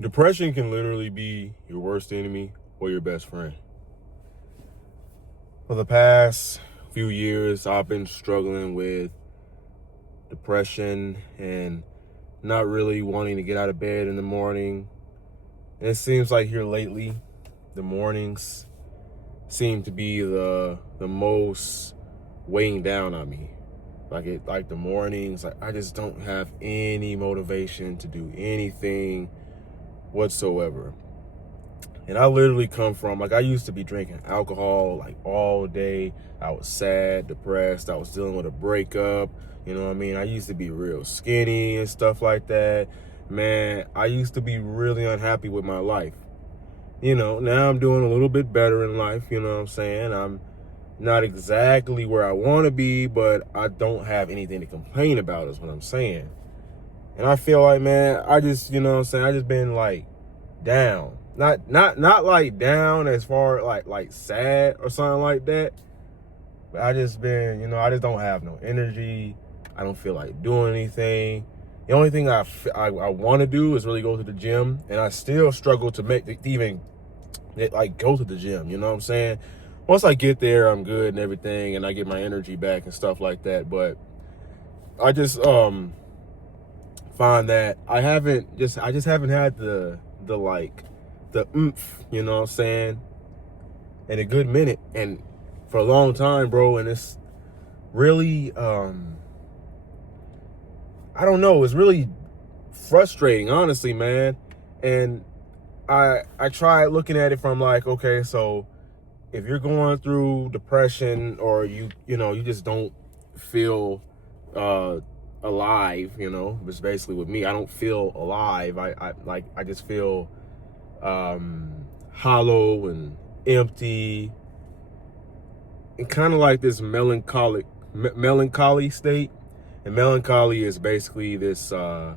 Depression can literally be your worst enemy or your best friend. For the past few years, I've been struggling with depression and not really wanting to get out of bed in the morning. And it seems like here lately, the mornings seem to be the most weighing down on me. Like the mornings, I just don't have any motivation to do anything whatsoever. And I literally come from, I used to be drinking alcohol like all day. I was sad, depressed. I was dealing with a breakup. You know what I mean? I used to be real skinny and stuff like that. Man, I used to be really unhappy with my life. Now I'm doing a little bit better in life. You know what I'm saying? I'm not exactly where I want to be, but I don't have anything to complain about is what I'm saying. And I feel like, man, I just, you know what I'm saying? I just been like down. Not like down as far like sad or something like that. But I just been, I just don't have no energy. I don't feel like doing anything. The only thing I want to do is really go to the gym, and I still struggle to even go to the gym. You know what I'm saying? Once I get there, I'm good and everything, and I get my energy back and stuff like that. But I just find that I just haven't had the oomph, you know what I'm saying, in a good minute and for a long time, bro. And it's really I don't know, it's really frustrating, honestly, man. And I tried looking at it from like, okay, so if you're going through depression or you just don't feel alive, it's basically with me. I don't feel alive. I just feel hollow and empty and kind of like this melancholy state. And melancholy is basically this I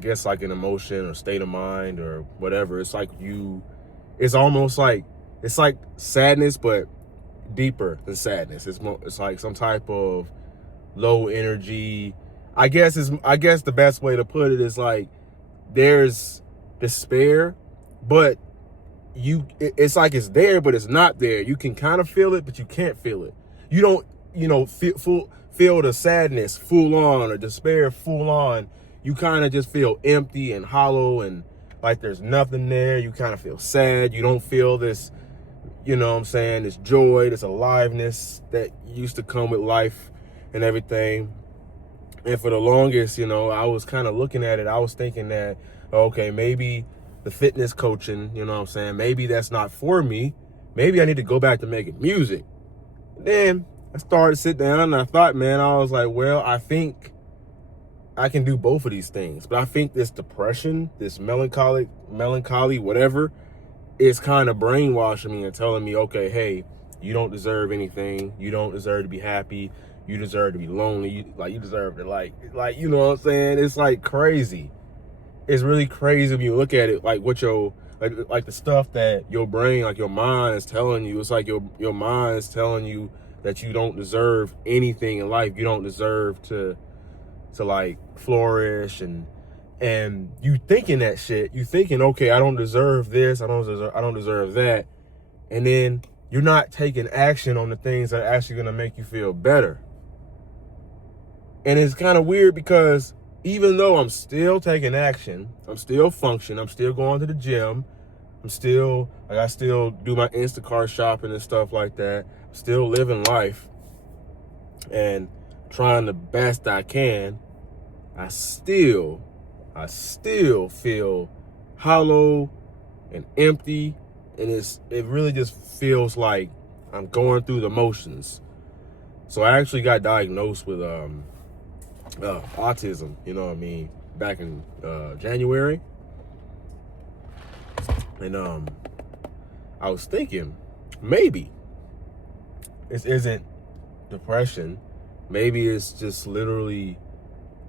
guess like an emotion or state of mind or whatever. It's like it's almost like it's like sadness but deeper than sadness. It's like some type of low energy. I guess the best way to put it is like there's despair, but it's like it's there, but it's not there. You can kind of feel it, but you can't feel it. You don't, feel the sadness full on or despair full on. You kind of just feel empty and hollow and like there's nothing there. You kind of feel sad. You don't feel this, you know what I'm saying, this joy, this aliveness that used to come with life and everything. And for the longest, I was kind of looking at it. I was thinking that, okay, maybe the fitness coaching, you know what I'm saying, maybe that's not for me. Maybe I need to go back to making music. Then I started to sit down and I thought, man, I was like, well, I think I can do both of these things. But I think this depression, this melancholy, whatever, is kind of brainwashing me and telling me, okay, hey, you don't deserve anything. You don't deserve to be happy. You deserve to be lonely. You deserve to like, you know what I'm saying? It's like crazy. It's really crazy when you look at it, like what like the stuff that your brain, like your mind is telling you. It's like your mind is telling you that you don't deserve anything in life. You don't deserve to like flourish and you thinking that shit. You thinking, okay, I don't deserve this. I don't deserve that. And then you're not taking action on the things that are actually going to make you feel better. And it's kind of weird because even though I'm still taking action, I'm still functioning, I'm still going to the gym, I still do my Instacart shopping and stuff like that, I'm still living life and trying the best I can, I still feel hollow and empty, and it really just feels like I'm going through the motions. So I actually got diagnosed with autism, you know what I mean, back in January. And I was thinking maybe this isn't depression. Maybe it's just literally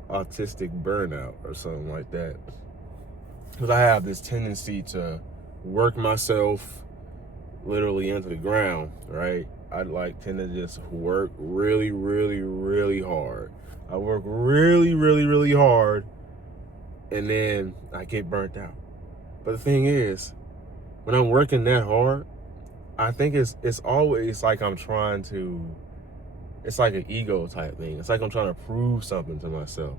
autistic burnout or something like that. Because I have this tendency to work myself literally into the ground, right? I tend to just work really, really, really hard. I work really, really, really hard, and then I get burnt out. But the thing is, when I'm working that hard, I think it's always like I'm trying to, it's like an ego type thing. It's like I'm trying to prove something to myself.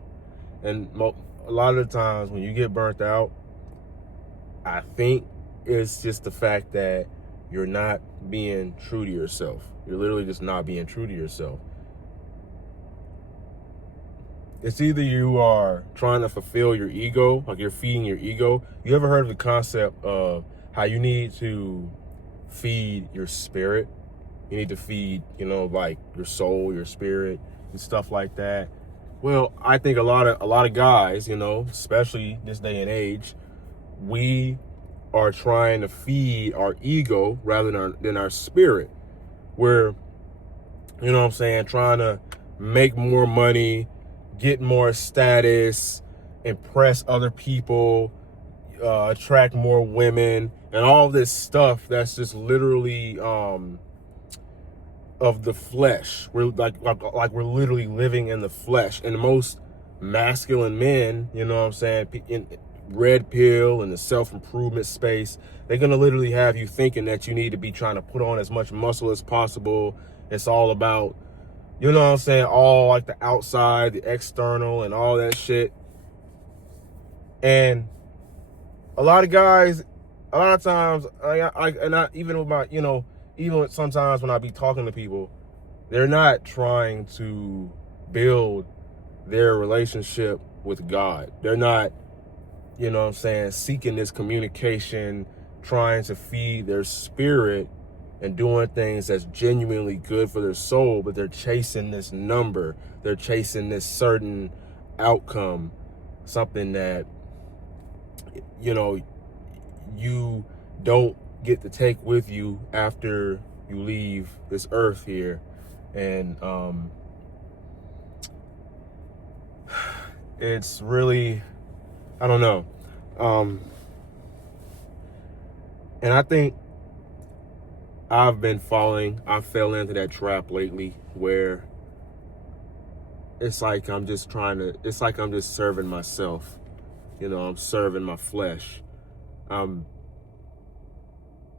And a lot of the times when you get burnt out, I think it's just the fact that you're not being true to yourself. You're literally just not being true to yourself. It's either you are trying to fulfill your ego, like you're feeding your ego. You ever heard of the concept of how you need to feed your spirit? You need to feed, like your soul, your spirit, and stuff like that. Well, I think a lot of guys, especially this day and age, we are trying to feed our ego rather than our spirit. We're, trying to make more money, get more status, impress other people, attract more women, and all this stuff that's just literally of the flesh. We're like we're literally living in the flesh. And most masculine men, in red pill and the self-improvement space, they're gonna literally have you thinking that you need to be trying to put on as much muscle as possible. It's all about, all like the outside, the external, and all that shit. And a lot of guys, a lot of times, even with my, even sometimes when I be talking to people, they're not trying to build their relationship with God. They're not, seeking this communication, trying to feed their spirit and doing things that's genuinely good for their soul, but they're chasing this number. They're chasing this certain outcome, something that, you don't get to take with you after you leave this earth here. And it's really, I don't know. And I think I fell into that trap lately where it's like I'm just serving myself. I'm serving my flesh. I'm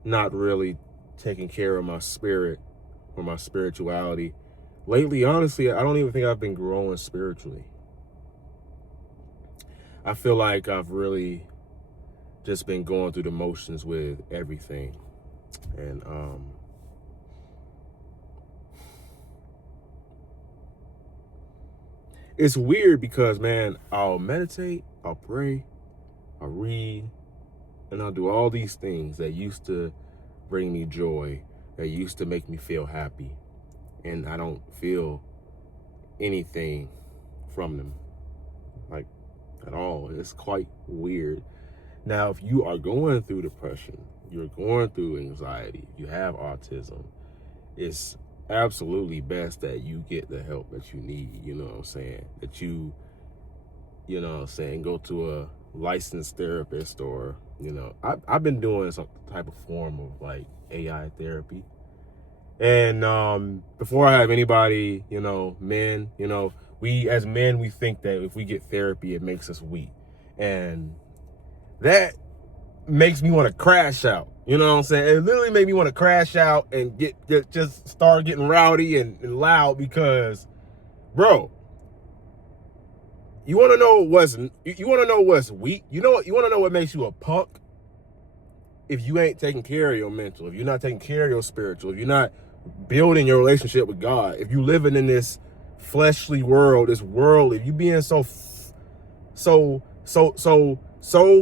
not really taking care of my spirit or my spirituality. Lately, honestly, I don't even think I've been growing spiritually. I feel like I've really just been going through the motions with everything. And it's weird because, man, I'll meditate, I'll pray, I'll read, and I'll do all these things that used to bring me joy, that used to make me feel happy. And I don't feel anything from them, like, at all. It's quite weird. Now, if you are going through depression, you're going through anxiety, you have autism, it's absolutely best that you get the help that you need, that you go to a licensed therapist, or, I've been doing some type of form of like AI therapy. And before I have anybody, men, we as men, we think that if we get therapy, it makes us weak. And that makes me want to crash out. It literally made me want to crash out and just start getting rowdy and loud because, bro, you want to know what's weak? You want to know what makes you a punk? If you ain't taking care of your mental, if you're not taking care of your spiritual, if you're not building your relationship with God, if you living in this fleshly world, this world, if you being so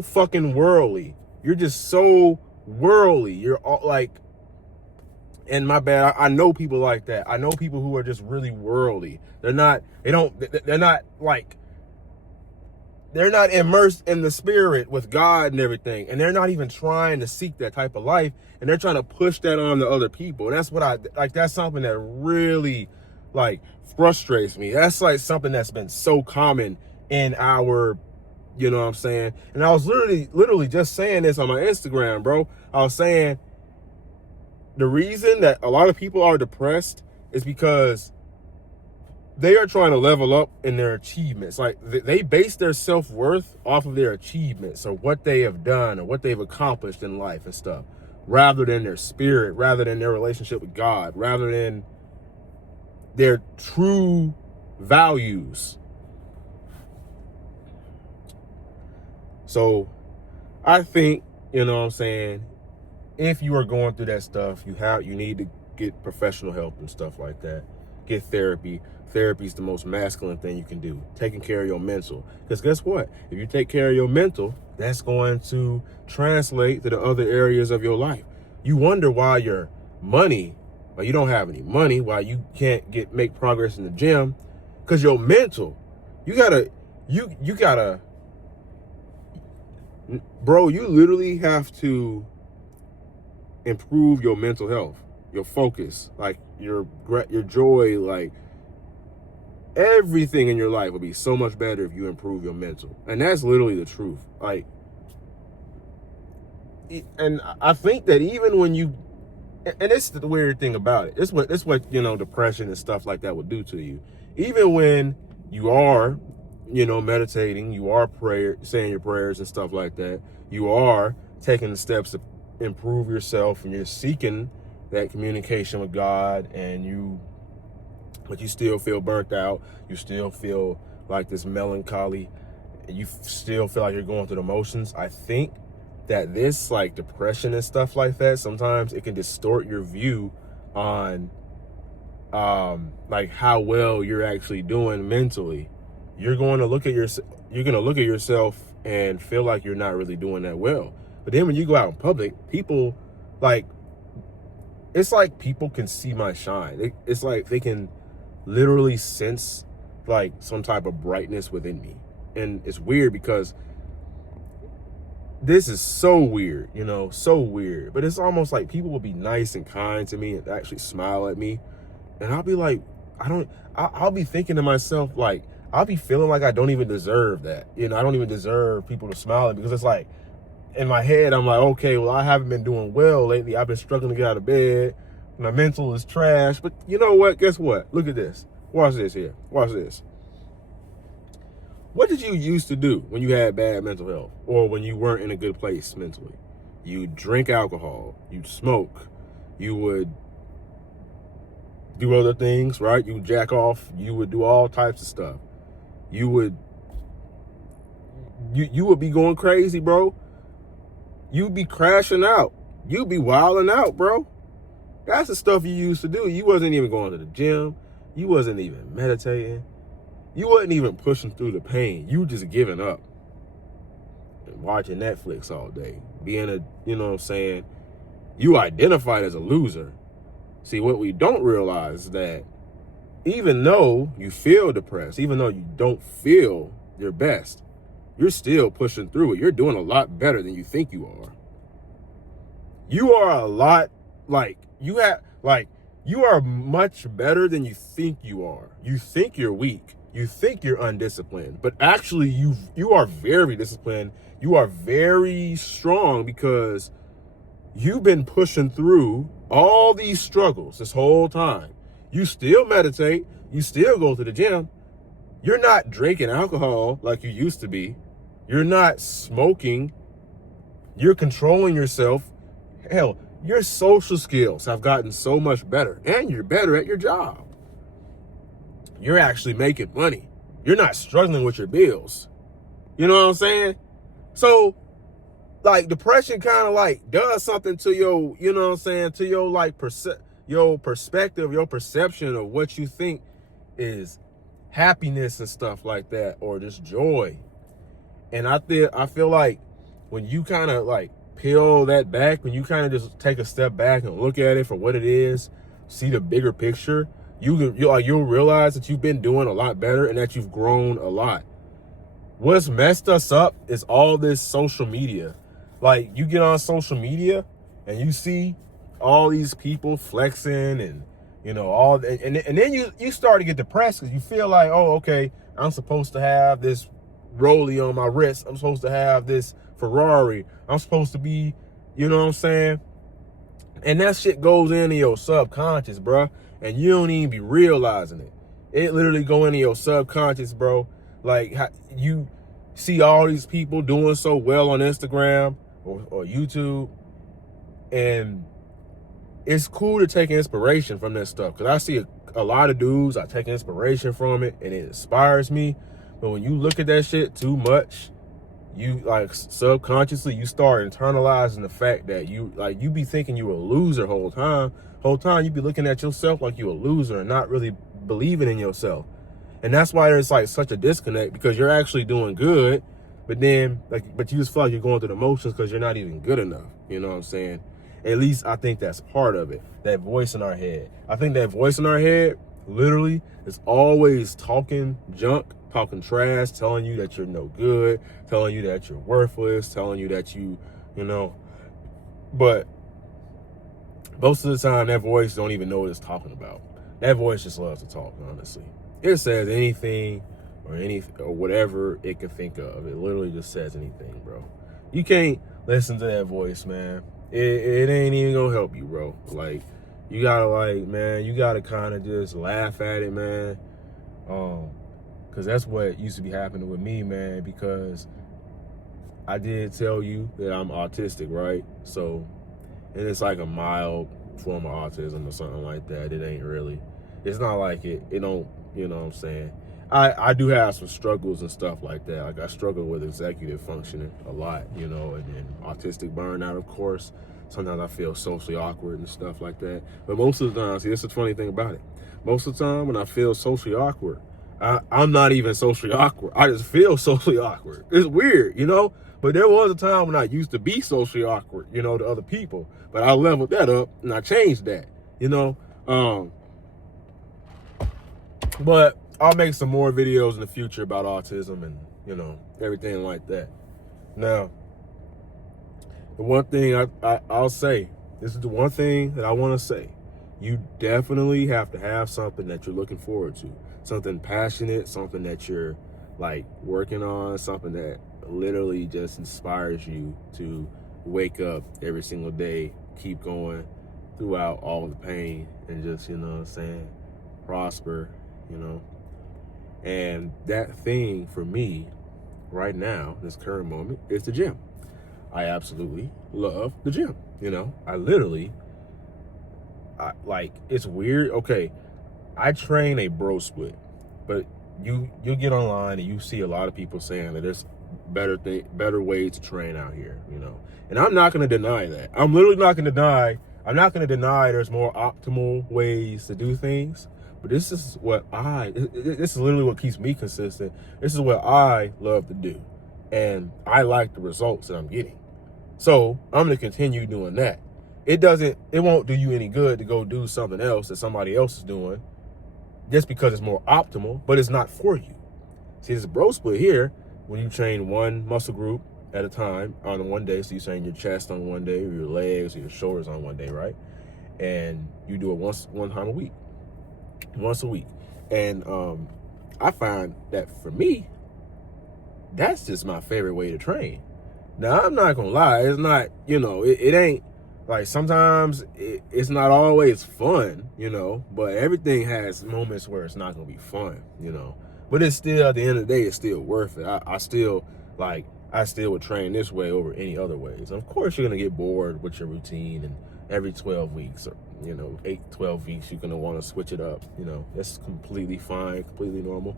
fucking worldly, you're just so worldly. You're all like, and my bad, I know people like that. I know people who are just really worldly. They're not immersed in the spirit with God and everything. And they're not even trying to seek that type of life. And they're trying to push that on to other people. And that's what that's something that really frustrates me. That's like something that's been so common in our, And I was literally just saying this on my Instagram, bro. I was saying the reason that a lot of people are depressed is because they are trying to level up in their achievements. Like they base their self-worth off of their achievements or what they have done or what they've accomplished in life and stuff, rather than their spirit, rather than their relationship with God, rather than their true values. So I think, you know what I'm saying, if you are going through that stuff, you need to get professional help and stuff like that. Get therapy. Therapy is the most masculine thing you can do. Taking care of your mental. Because guess what? If you take care of your mental, that's going to translate to the other areas of your life. You wonder why your money, why you don't have any money, why you can't make progress in the gym, because your mental, you gotta, bro, you literally have to improve your mental health, your focus, like your joy, like everything in your life will be so much better if you improve your mental. And that's literally the truth. Like, and I think that even when you, and it's the weird thing about it, it's what you know, depression and stuff like that would do to you. Even when you are, you know, meditating, you are saying your prayers and stuff like that, you are taking the steps to improve yourself, and you're seeking that communication with God, but you still feel burnt out, you still feel like this melancholy, you still feel like you're going through the motions. I think that this, like, depression and stuff like that, sometimes it can distort your view on like how well you're actually doing mentally. You're going to look at yourself and feel like you're not really doing that well. But then when you go out in public, people, like, it's like people can see my shine. It's like they can literally sense like some type of brightness within me. And it's weird because this is so weird, you know, so weird. But it's almost like people will be nice and kind to me and actually smile at me. And I'll be like, I'll be thinking to myself, like, I'll be feeling like I don't even deserve that. You know, I don't even deserve people to smile at me, because it's like, in my head, I'm like, okay, well, I haven't been doing well lately. I've been struggling to get out of bed. My mental is trash. But you know what? Guess what? Look at this. Watch this here. Watch this. What did you used to do when you had bad mental health, or when you weren't in a good place mentally? You drink alcohol. You'd smoke. You would do other things, right? You would jack off. You would do all types of stuff. You would be going crazy, bro. You'd be crashing out. You'd be wilding out, bro. That's the stuff you used to do. You wasn't even going to the gym. You wasn't even meditating. You wasn't even pushing through the pain. You just giving up and watching Netflix all day. Being a, you know what I'm saying, you identified as a loser. See, what we don't realize is that even though you feel depressed, even though you don't feel your best, you're still pushing through it. You're doing a lot better than you think you are. You are a lot, like, you are much better than you think you are. You think you're weak. You think you're undisciplined, but actually you are very disciplined. You are very strong, because you've been pushing through all these struggles this whole time. You still meditate. You still go to the gym. You're not drinking alcohol like you used to be. You're not smoking. You're controlling yourself. Hell, your social skills have gotten so much better, and you're better at your job. You're actually making money. You're not struggling with your bills. You know what I'm saying? So, like, depression kind of like does something to your, you know what I'm saying, to your, like, your perspective, your perception of what you think is happiness and stuff like that, or just joy. And I feel like when you kind of like peel that back, when you kind of just take a step back and look at it for what it is, see the bigger picture, you'll realize that you've been doing a lot better and that you've grown a lot. What's messed us up is all this social media. Like, you get on social media and you see all these people flexing and, you know, and then you start to get depressed, because you feel like, oh, okay, I'm supposed to have this Rollie on my wrist. I'm supposed to have this Ferrari. I'm supposed to be, you know what I'm saying? And that shit goes into your subconscious, bruh, and you don't even be realizing it. It literally go into your subconscious, bro. Like, you see all these people doing so well on Instagram or YouTube, and it's cool to take inspiration from this stuff, because I see a lot of dudes, I take inspiration from it and it inspires me. But when you look at that shit too much, you like subconsciously you start internalizing the fact that you be thinking you a loser whole time you be looking at yourself like you a loser and not really believing in yourself. And that's why there's like such a disconnect, because you're actually doing good, but then but you just feel like you're going through the motions because you're not even good enough. You know what I'm saying? At least I think that's part of it. That voice in our head. I think that voice in our head literally is always talking junk, talking trash, telling you that you're no good, telling you that you're worthless, telling you that you know. But most of the time, that voice don't even know what it's talking about. That voice just loves to talk, honestly. It says anything or whatever it can think of. It literally just says anything, bro. You can't listen to that voice, man. It ain't even gonna help you, bro. Like, you gotta kind of just laugh at it, man. Because that's what used to be happening with me, man, because I did tell you that I'm autistic, right? So, and it's like a mild form of autism or something like that. It ain't really. It's not like it don't, you know what I'm saying? I do have some struggles and stuff like that. Like, I struggle with executive functioning a lot, you know, and then autistic burnout, of course. Sometimes I feel socially awkward and stuff like that. But most of the time, see, that's the funny thing about it. Most of the time when I feel socially awkward, I'm not even socially awkward. I just feel socially awkward. It's weird, you know? But there was a time when I used to be socially awkward, you know, to other people. But I leveled that up and I changed that, you know? But I'll make some more videos in the future about autism and, you know, everything like that. Now, the one thing I'll say, this is the one thing that I want to say. You definitely have to have something that you're looking forward to. Something passionate, something that you're like working on, something that literally just inspires you to wake up every single day, keep going throughout all the pain, and just, you know what I'm saying, prosper, you know. And that thing for me right now, this current moment, is the gym. I absolutely love the gym. You know, it's weird. Okay, I train a bro split, but you get online and you see a lot of people saying that there's better ways to train out here, you know. And I'm not going to deny that. I'm not going to deny there's more optimal ways to do things. But this is literally what keeps me consistent. This is what I love to do. And I like the results that I'm getting. So I'm going to continue doing that. It won't do you any good to go do something else that somebody else is doing just because it's more optimal, but it's not for you. See, this bro split here, when you train one muscle group at a time on one day, so you train your chest on one day, or your legs, or your shoulders on one day, right? And you do it one time a week. Once a week. And I find that for me, that's just my favorite way to train. Now, I'm not gonna lie, it's not, you know, it ain't like, sometimes it's not always fun, you know, but everything has moments where it's not gonna be fun, you know. But it's still, at the end of the day, it's still worth it. I still would train this way over any other ways. Of course, you're gonna get bored with your routine, and every 12 weeks or, you know, 12 weeks, you're gonna want to switch it up. You know, that's completely fine, completely normal.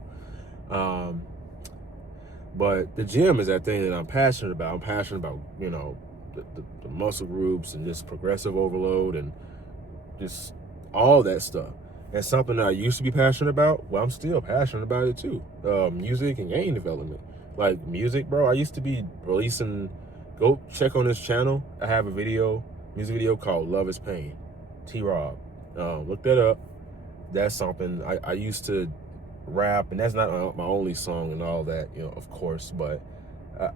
But the gym is that thing that I'm passionate about. I'm passionate about, you know, the muscle groups and this progressive overload and just all that stuff. And something that I used to be passionate about, well, I'm still passionate about it too. Music and game development. Like music, bro, I used to be releasing, go check on this channel. I have a music video called Love is Pain, T-Rob. Look that up. That's something I used to rap, and that's not my only song and all that, you know, of course, but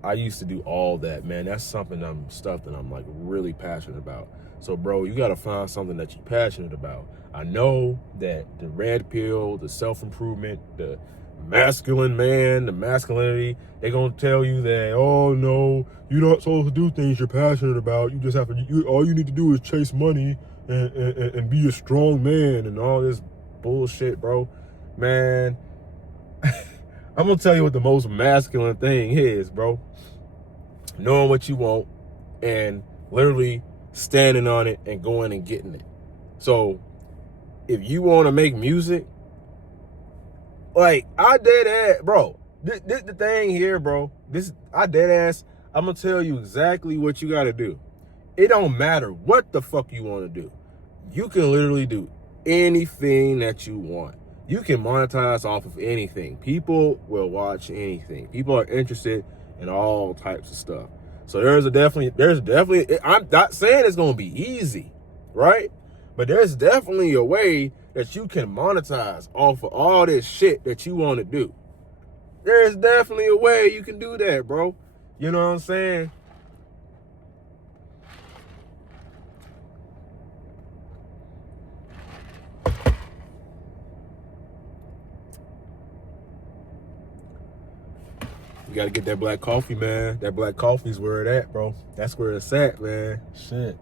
I used to do all that, man. That's stuff that I'm like really passionate about. So, bro, you got to find something that you're passionate about. I know that the red pill, the self-improvement, the masculine man, the masculinity, they're going to tell you that, oh, no, you're not supposed to do things you're passionate about. You just have to, all you need to do is chase money and be a strong man and all this bullshit, bro. Man, I'm gonna tell you what the most masculine thing is, bro. Knowing what you want and literally standing on it and going and getting it. So if you want to make music, like I dead ass, bro. This the thing here, bro. I dead ass. I'm gonna tell you exactly what you gotta do. It don't matter what the fuck you want to do. You can literally do anything that you want. You can monetize off of anything. People will watch anything. People are interested in all types of stuff. So there's definitely, I'm not saying it's going to be easy, right? But there's definitely a way that you can monetize off of all this shit that you want to do. There's definitely a way you can do that, bro. You know what I'm saying? You gotta get that black coffee, man. That black coffee's where it at, bro. That's where it's at, man. Shit.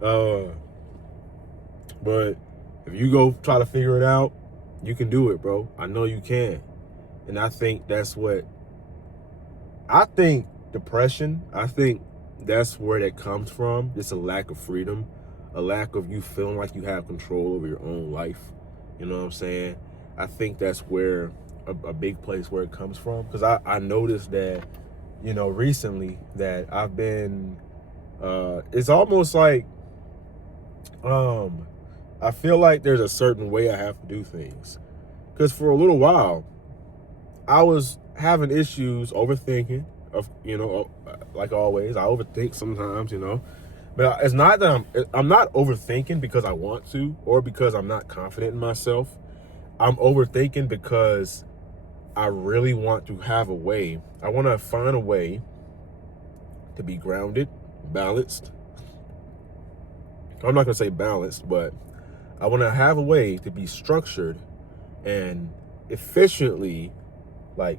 But if you go try to figure it out, you can do it, bro. I know you can. And I think that's depression, I think that's where that comes from. It's a lack of freedom, a lack of you feeling like you have control over your own life. You know what I'm saying? I think that's where a big place where it comes from. Because I noticed that, you know, recently that I've been, it's almost like, I feel like there's a certain way I have to do things. Because for a little while, I was having issues overthinking, you know, like always. I overthink sometimes, you know. But it's not that I'm not overthinking because I want to or because I'm not confident in myself. I'm overthinking because I really want to have a way. I want to find a way to be grounded, balanced. I'm not going to say balanced, but I want to have a way to be structured and efficiently, I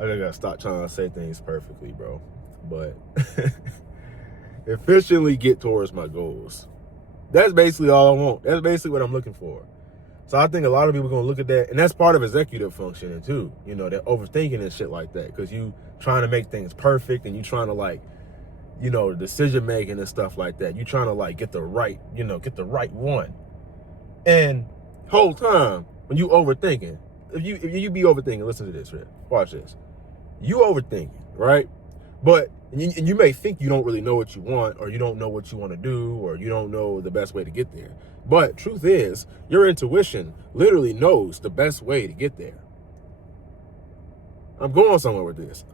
gotta stop trying to say things perfectly, bro. But efficiently get towards my goals. That's basically all I want. That's basically what I'm looking for. So I think a lot of people are going to look at that, and that's part of executive functioning too. You know, they're overthinking and shit like that because you trying to make things perfect and you trying to, like, you know, decision making and stuff like that. You trying to, like, get the right one. And whole time when you overthinking, if you be overthinking, listen to this, right? Watch this. You overthinking, right? But and you may think you don't really know what you want, or you don't know what you want to do, or you don't know the best way to get there. But truth is, your intuition literally knows the best way to get there. I'm going somewhere with this.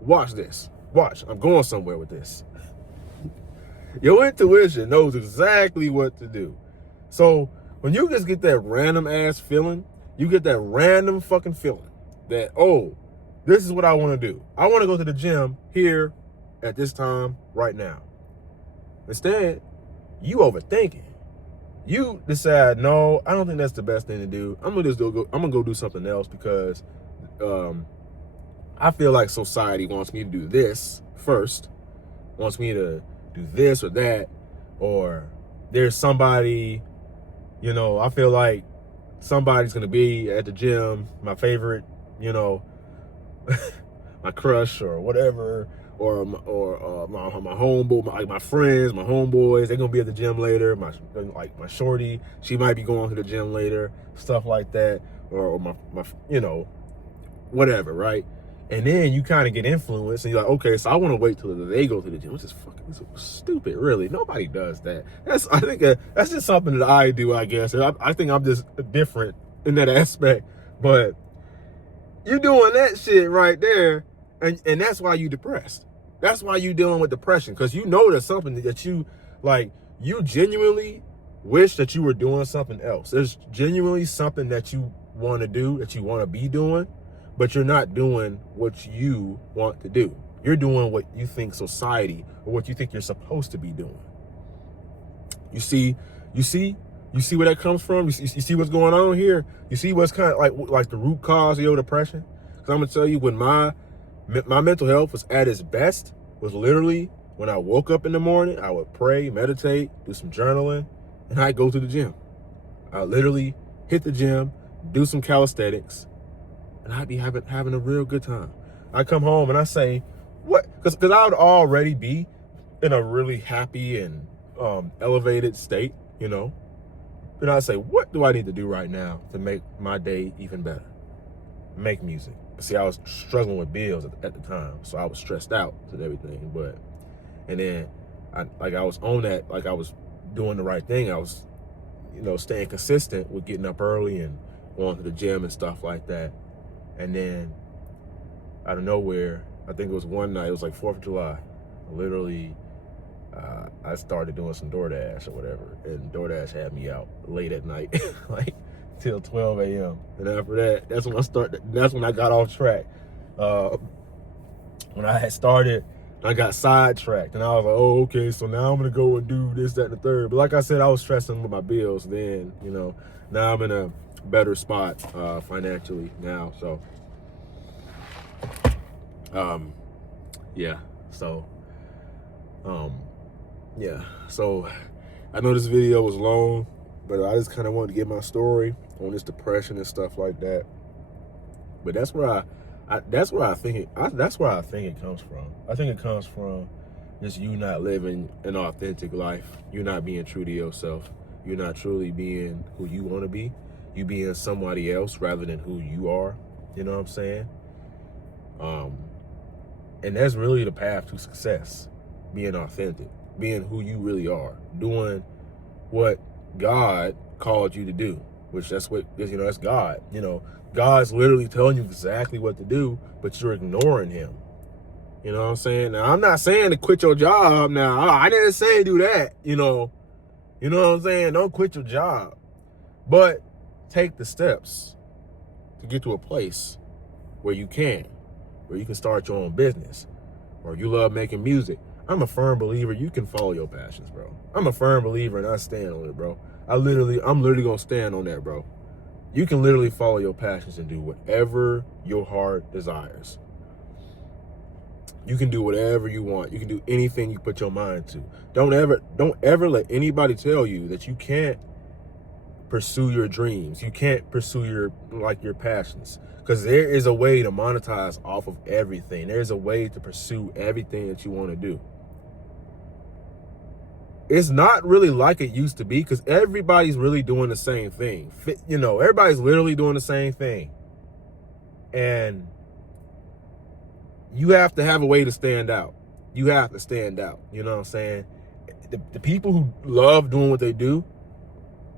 Watch this. Watch. I'm going somewhere with this. Your intuition knows exactly what to do. So when you just get that random ass feeling, you get that random fucking feeling that, oh, this is what I want to do. I want to go to the gym here at this time right now. Instead, you overthinking. You decide, no, I don't think that's the best thing to do. I'm gonna go do something else because I feel like society wants me to do this first, wants me to do this or that, or there's somebody, you know, I feel like somebody's gonna be at the gym, my favorite, you know, my crush or whatever, or my homeboy, my friends, my homeboys, they're gonna be at the gym later. My shorty, she might be going to the gym later, stuff like that, or my you know, whatever, right? And then you kind of get influenced, and you're like, okay, so I want to wait till they go to the gym, which is fucking stupid, really. Nobody does that. I think that's just something that I do, I guess. I think I'm just different in that aspect, but you're doing that shit right there, and that's why you depressed. That's why you dealing with depression, because you know there's something that you, like, you genuinely wish that you were doing something else. There's genuinely something that you want to do, that you want to be doing, but you're not doing what you want to do. You're doing what you think society or what you think you're supposed to be doing. You see where that comes from? You see what's going on here? You see what's kind of like the root cause of your depression? Because I'm going to tell you, when my mental health was at its best, was literally when I woke up in the morning, I would pray, meditate, do some journaling, and I go to the gym. I literally hit the gym, do some calisthenics, and I'd be having a real good time. I come home and I say, what? Because I would already be in a really happy and elevated state, you know. Then I say, what do I need to do right now to make my day even better? Make music. See, I was struggling with bills at the time, so I was stressed out and everything. And then I was on that, like I was doing the right thing. I was, staying consistent with getting up early and going to the gym and stuff like that. And then out of nowhere, I think it was one night, it was like 4th of July. Literally, I started doing some DoorDash or whatever, and DoorDash had me out late at night, like till 12 a.m. And after that, that's when I got off track. When I had started, I got sidetracked, and I was like, oh, okay, so now I'm gonna go and do this, that, and the third. But like I said, I was stressing with my bills then, now I'm in a better spot financially now. So so I know this video was long, but I just kind of wanted to get my story on this depression and stuff like that. But that's where I think it comes from. I think it comes from just you not living an authentic life. You're not being true to yourself. You're not truly being who you want to be. You being somebody else rather than who you are. You know what I'm saying? And that's really the path to success. Being authentic, being who you really are, doing what God called you to do, which that's God. God's literally telling you exactly what to do, but you're ignoring him. You know what I'm saying? Now, I'm not saying to quit your job now. I didn't say do that, You know what I'm saying? Don't quit your job. But take the steps to get to a place where you can start your own business, or you love making music. I'm a firm believer you can follow your passions, bro. I'm a firm believer and I stand on it, bro. I'm literally gonna stand on that, bro. You can literally follow your passions and do whatever your heart desires. You can do whatever you want. You can do anything you put your mind to. Don't ever let anybody tell you that you can't pursue your dreams. You can't pursue your passions. Because there is a way to monetize off of everything. There's a way to pursue everything that you want to do. It's not really like it used to be, because everybody's really doing the same thing. Everybody's literally doing the same thing. And you have to have a way to stand out. You have to stand out. You know what I'm saying? The people who love doing what they do,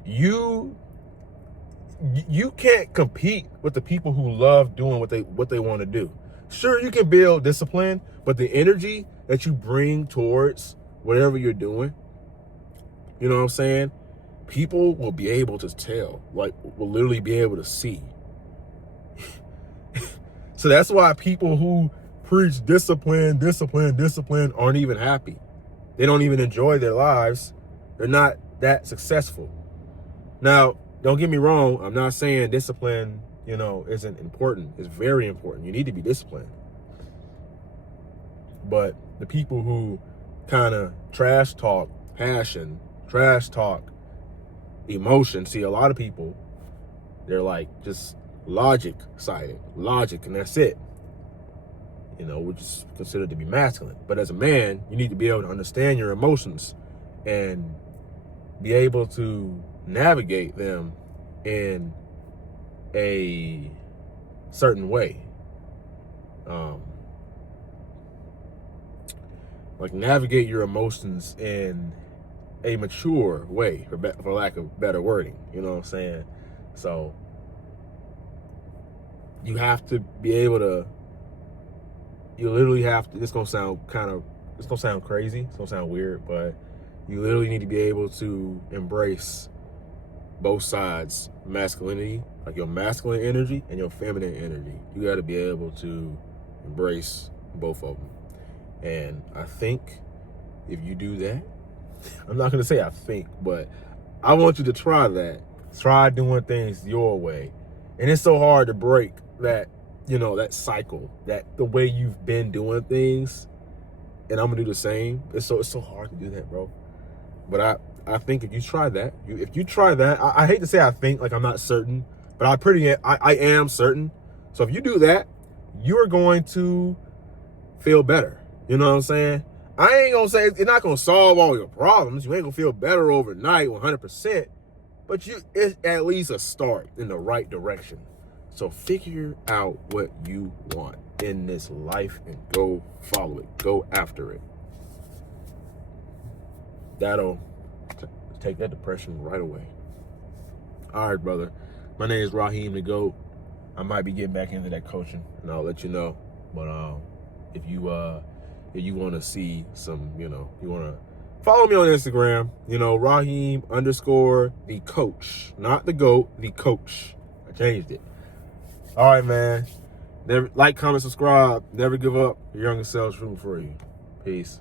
you can't compete with the people who love doing what they want to do. Sure, you can build discipline, but the energy that you bring towards whatever you're doing, you know what I'm saying? People will be able to tell, will literally be able to see. So that's why people who preach discipline aren't even happy. They don't even enjoy their lives. They're not that successful. Now, don't get me wrong. I'm not saying discipline, isn't important. It's very important. You need to be disciplined. But the people who kind of trash talk passion, trash talk emotion, see, a lot of people, they're just logic sided, and that's it. Which is considered to be masculine. But as a man, you need to be able to understand your emotions and be able to navigate them in a certain way. Navigate your emotions in a mature way, for lack of better wording. You know what I'm saying? So you have to be able to, you literally have to, it's gonna sound crazy, it's gonna sound weird, but you literally need to be able to embrace both sides, masculinity, like your masculine energy and your feminine energy. You got to be able to embrace both of them. And I think if you do that, I'm not going to say I think, but I want you to try that. Try doing things your way. And it's so hard to break that, that cycle, that the way you've been doing things, and I'm going to do the same. It's so hard to do that, bro. But I think if you try that, I hate to say I think, like I'm not certain, but I am certain. So if you do that, you're going to feel better. You know what I'm saying? I ain't gonna say it's not gonna solve all your problems. You ain't gonna feel better overnight, 100%. But it's at least a start in the right direction. So figure out what you want in this life and go follow it. Go after it. That'll take that depression right away. All right, brother. My name is Raheem the GOAT. I might be getting back into that coaching, and I'll let you know. But if you want to see some, you want to follow me on Instagram, Raheem_ the coach, not the GOAT, the coach. I changed it. All right, man. Never like, comment, subscribe. Never give up. Your younger self's rooting for you. Peace.